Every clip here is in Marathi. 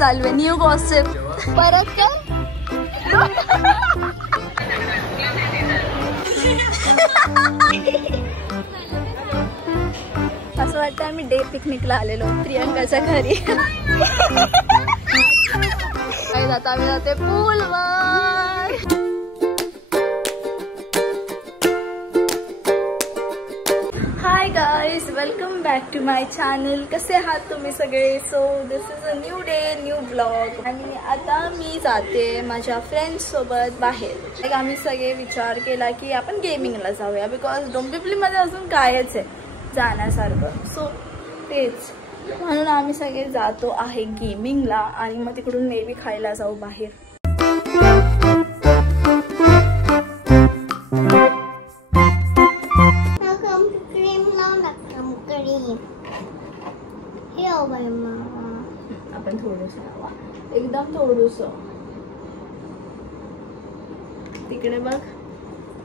चालू आहे, न्यू गॉसिप. परत काय असं वाटतं आम्ही डे पिकनिकला आलेलो प्रियंकाच्या घरी. आता आम्ही जाते पूलवर. Hi guys, welcome back to my channel. कसे आहात तुम्ही सगळे? So this is a new day, new blog. आणि आता मी जाते माझ्या फ्रेंड्स सोबत बाहेर. आम्ही सगळे विचार केला की आपण गेमिंगला जाऊया, बिकॉज डोंबिवलीमध्ये अजून कायच आहे जाण्यासारखं. सो तेच म्हणून आम्ही सगळे जातो आहे गेमिंगला आणि मग तिकडून मे बी खायला जाऊ बाहेर. आपण थोडस एकदम थोडस तिकडे बघ,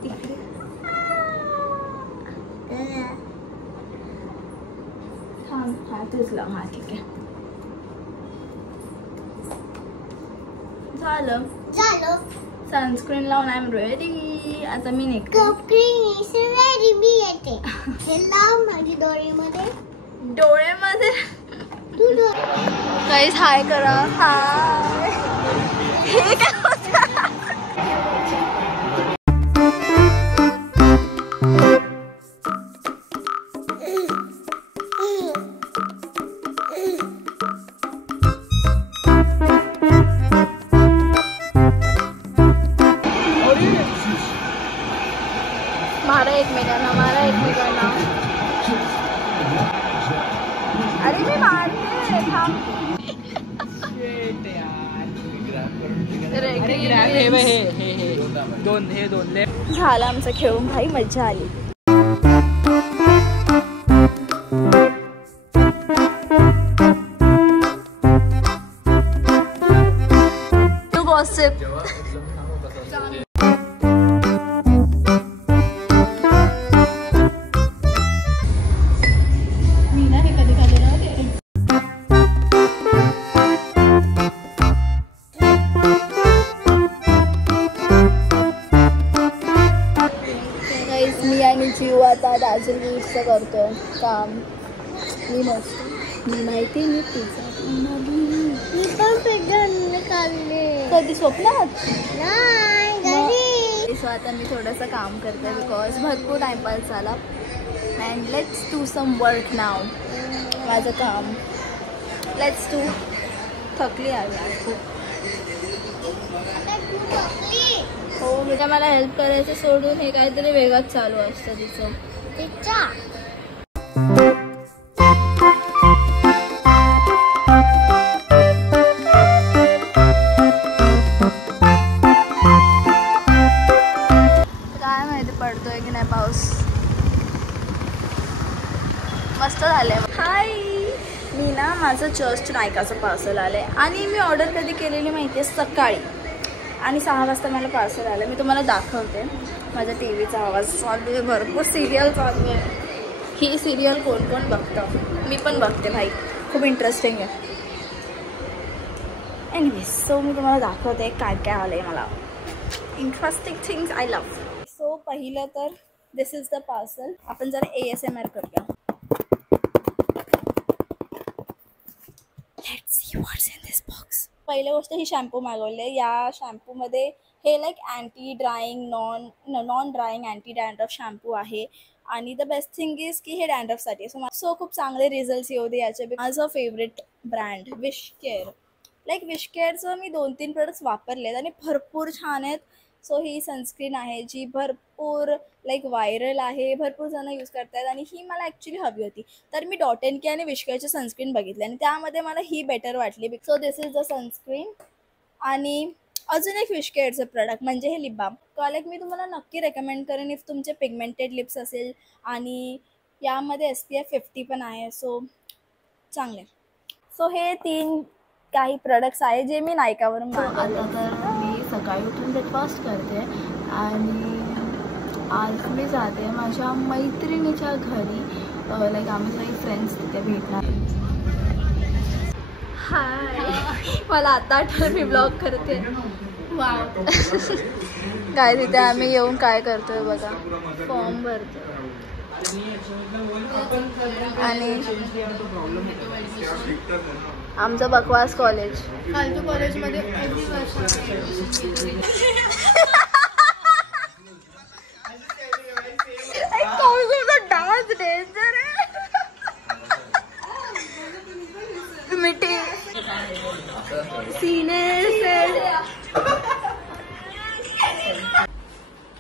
तिकडे हा तेच लाव. हा ठीक आहे, झालं. सनस्क्रीन लावून आय एम रेडी. आता मी निघते. डोळ्यामध्ये काहीच हाय करा. हाय, हे काय होतं? मारा एकमेकांना. अरे मी मारते, थांब. झालं आमचं खेळून, भाई मज्जा आली. तू गॉसिप. मी आणि जीव आता दार्जिलिंग बीचचं करतोय काम. मी मस्त, मी माहिती मी पिझ्झा कधी स्वप्नात. सो आता मी थोडंसं काम करते बिकॉज भरपूर टाइमपास झाला. And let's do some work now. माझं काम लेट्स डू. थकली आहे आज खूप. हो, म्हणजे मला हेल्प करायचं सोडून हे काहीतरी वेगळंच चालू असतं तिचं. काय माहिती पडतोय की नाही पाऊस. मस्त झालंय. हाय, मी ना माझं जस्ट नायकाचं पार्सल आलंय आणि मी ऑर्डर कधी केलेली माहिती आहे, सकाळी. आणि 6 वाजता मला पार्सल आलं. मी तुम्हाला दाखवते. माझ्या टीव्हीचा आवाज चालू आहे, भरपूर सिरियल चालू आहे. ही सिरियल कोण कोण बघतं? मी पण बघते भाई, खूप इंटरेस्टिंग आहे. एनिवेज, सो मी तुम्हाला दाखवते काय काय आलं आहे मला. Interesting things I love. So पहिलं तर दिस इज द पार्सल. आपण जरा ASMR करूया. Let's see what's in this box. पहिली गोष्ट ही शॅम्पू मागवले. या शॅम्पूमध्ये हे like anti drawing non drawing anti dandruff shampoo आहे. आणि द बेस्ट थिंग इज की हे डॅन्ड्रफसाठी. सो खूप चांगले रिझल्ट्स येऊ दे याचे. माझं favourite brand Wish Care. Like Wish केअरचं मी 2-3 प्रोडक्ट्स वापरलेत आणि भरपूर छान आहेत. सो ही सनस्क्रीन आहे जी भरपूर लाईक व्हायरल आहे, भरपूर जण यूज करत आहेत आणि ही मला ॲक्च्युली हवी होती. तर मी .NK आणि विश केअरची सनस्क्रीन बघितली आणि त्यामध्ये मला ही बेटर वाटली. So this is the sunscreen. आणि अजून एक विश केअरचं प्रोडक्ट म्हणजे हे लिप बाम. लाईक मी तुम्हाला नक्की रेकमेंड करेन इफ तुमचे पिगमेंटेड लिप्स असेल. आणि यामध्ये SPF 50 पण आहे. सो चांगले. सो हे 3 काही प्रोडक्ट्स आहे जे मी नायकावरून मागवले. आता तर मी सकाळी उठून ब्रेकफास्ट करते आणि आज मी जाते माझ्या मैत्रिणीच्या घरी. लाईक आम्ही सगळे फ्रेंड्स तिथे भेटणार. हाय. मला आता आठवलं मी ब्लॉग करते. काय तिथे आम्ही येऊन काय करतोय बघा, फॉर्म भरतो आणि आमचं बकवास कॉलेज. फालतू कॉलेजमध्ये डान्स डेंजर आहे. मिठी सीने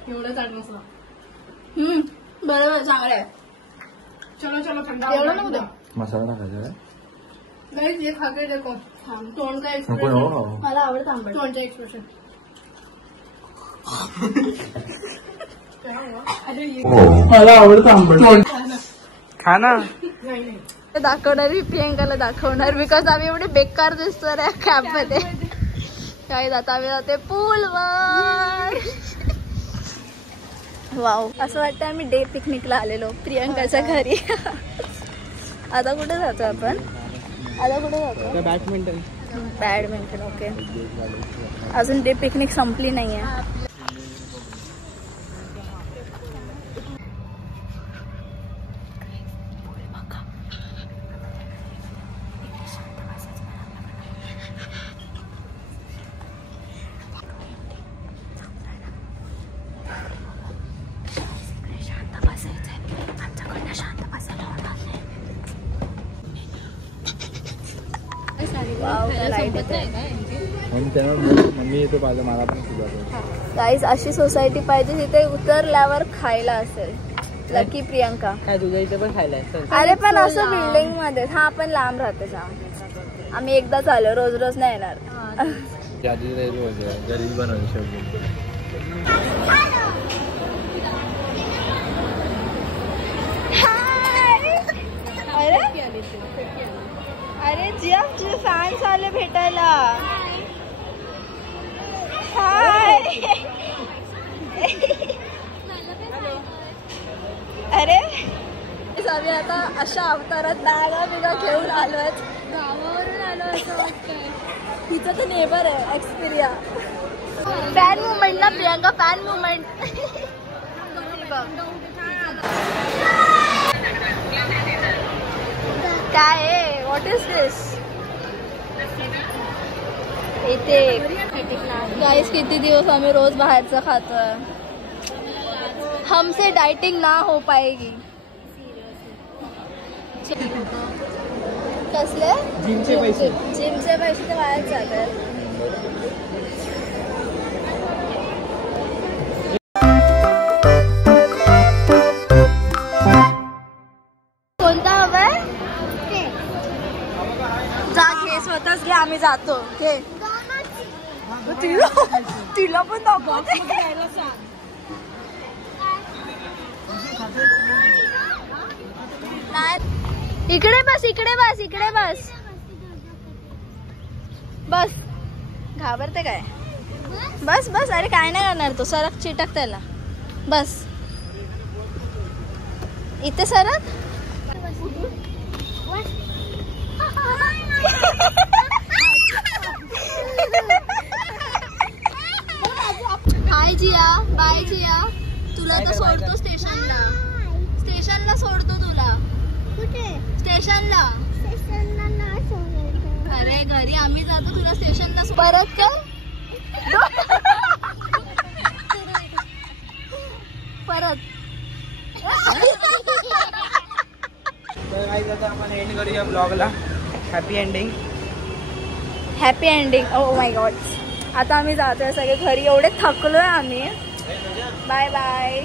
एवढं चाट मसाला. बरोबर चांगलं आहे. चलो चलो थंडा एवढं नको द्या. मसाला टाकायचा आहे. नाही जे खाते देखो तोंडचा एक्सप्रेशन मला आवडतं. आंबट तोंडचा एक्सप्रेशन. मला आवडतं आंबट. खा ना. दाखवणार प्रियंकाला दाखवणार बिकॉज आम्ही एवढे बेकार दिसतो रे कॅम्प मध्ये. काय जाता आम्ही जाते पूलवर. वाव, असं वाटतं आम्ही डे पिकनिकला आलेलो प्रियंकाच्या घरी. आता कुठे जातो आपण? आता कुठे जातो? बॅडमिंटन. बॅडमिंटन. ओके, अजून डे पिकनिक संपली नाहीये. मम्मी येतो पाहिजे मला पण सुद्धा. गाईस अशी सोसायटी पाहिजे जिथे उतरल्यावर खायला असेल. लकी प्रियंका काय तुझ्या इथे पण खायला. अरे पण असं बिल्डिंग मध्ये. हा आपण लांब राहते जा. आम्ही एकदाच आलो, रोज रोज नाही येणार. घरी बनवली शेवटी. अरे जिया तुझे फॅन्स आले भेटायला. हाय. अरे आम्ही आता अशा अवतारात बॅगा बिगा घेऊन आलोय. गावावरून आलो असं वाटतंय. तिचं तर नेबर आहे एक्सपिरिया. फॅन मुवमेंट ना प्रियंका, फॅन मुवमेंट. काय आहे? व्हॉट इज दिस? इथे गाइस किती दिवस आम्ही रोज बाहेरचं खातोय. हमसे डाइटिंग ना हो पाएगी. कसले? जिमचे पैसे. जिमचे पैसे तर वायाच जातात. स्वतःच घे, आम्ही जातो. घे. तिला पण दाखवते. इकडे बस, इकडे बस, इकडे बस. बस. घाबरते काय? बस बस. अरे काय नाही करणार तो. सरक, चिटक त्याला. बस इथे सरक. हाय जिया, बाय जिया. तुला तर सोडतो स्टेशनला. स्टेशनला सोडतो तुला. कुठे? स्टेशनला. स्टेशनला नाही सोडायचं. अरे घरी आम्ही जातो, तुला स्टेशनला परत कर. परत. तर गाइस आता आपण एंड करूया ब्लॉगला. Happy ending. Happy ending. Oh my God. आता आम्ही जातोय सगळे घरी. एवढे थकलोय आम्ही. Bye bye.